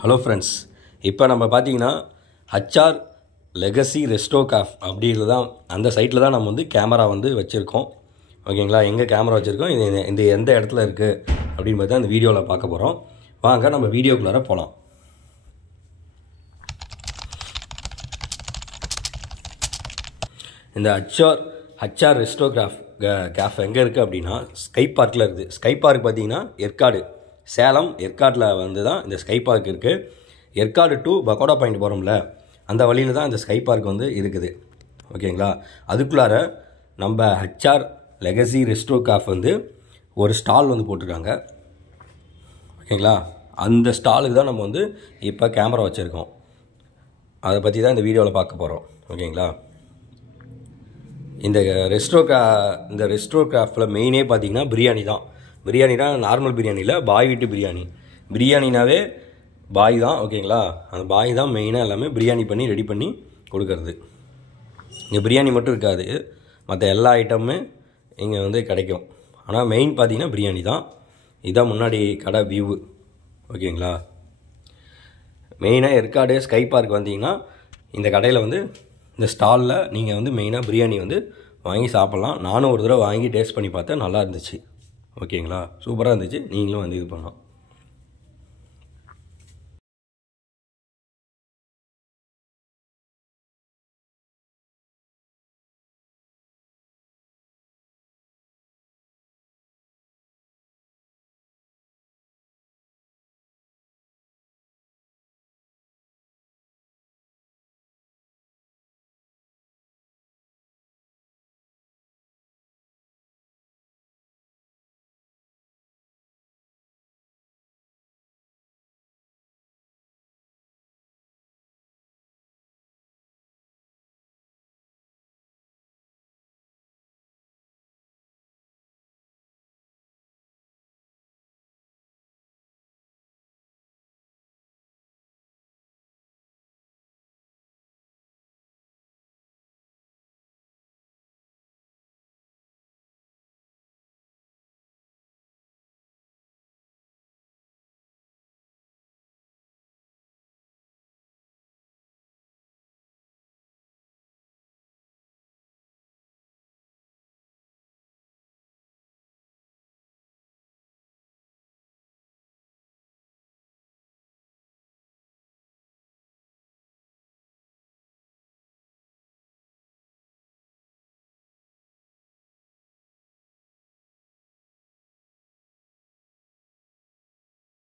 Hello friends, இப்போ நம்ம பார்த்தீங்கன்னா HR Legacy Restro அப்படின்றது தான் அந்த சைட்டில் தான் நம்ம வந்து கேமரா வந்து வச்சுருக்கோம். ஓகேங்களா? எங்கே கேமரா வச்சுருக்கோம், இது எந்த இடத்துல இருக்குது அப்படின்னு பார்த்தா இந்த வீடியோவில் பார்க்க போகிறோம். வாங்க நம்ம வீடியோக்குள்ளார போகலாம். இந்த HR Restro கேஃப் எங்கே இருக்குது அப்படின்னா ஸ்கை பார்க்கில் இருக்குது. ஸ்கை பார்க் பார்த்தீங்கன்னா ஏற்காடு, சேலம் ஏற்காடில் வந்து தான் இந்த ஸ்கை பார்க் இருக்குது. ஏற்காடு டு பக்கோடா பாயிண்ட் போகிறோம்ல, அந்த வழியில் தான் இந்த ஸ்கை பார்க் வந்து இருக்குது. ஓகேங்களா? அதுக்குள்ளார நம்ம HR Legacy Restro வந்து ஒரு ஸ்டால் வந்து போட்டிருக்காங்க. ஓகேங்களா? அந்த ஸ்டாலுக்கு தான் நம்ம வந்து இப்போ கேமரா வச்சுருக்கோம். அதை பற்றி தான் இந்த வீடியோவில் பார்க்க போகிறோம். ஓகேங்களா? இந்த ரெஸ்ட்ரோ கிராஃப்டில் மெயினே பார்த்தீங்கன்னா பிரியாணி தான். பிரியாணினா நார்மல் பிரியாணி இல்லை, பாய் வீட்டு பிரியாணி. பிரியாணினாவே பாய் தான். ஓகேங்களா? அந்த பாய் தான் மெயினாக எல்லாமே பிரியாணி பண்ணி ரெடி பண்ணி கொடுக்கறது. இங்கே பிரியாணி மட்டும் இருக்காது, மற்ற எல்லா ஐட்டமுமே இங்கே வந்து கிடைக்கும். ஆனால் மெயின் பார்த்தீங்கன்னா பிரியாணி தான். இதுதான் முன்னாடி கடை வியூவு. ஓகேங்களா? மெயினாக ஏற்காடு ஸ்கை பார்க் வந்தீங்கன்னா இந்த கடையில் வந்து இந்த ஸ்டாலில் நீங்கள் வந்து மெயினாக பிரியாணி வந்து வாங்கி சாப்பிட்லாம். நானும் ஒரு தடவை வாங்கி டேஸ்ட் பண்ணி பார்த்தேன், நல்லா இருந்துச்சு. ஓகேங்களா? சூப்பராக இருந்துச்சு. நீங்களும் வந்து இது பண்ணலாம்.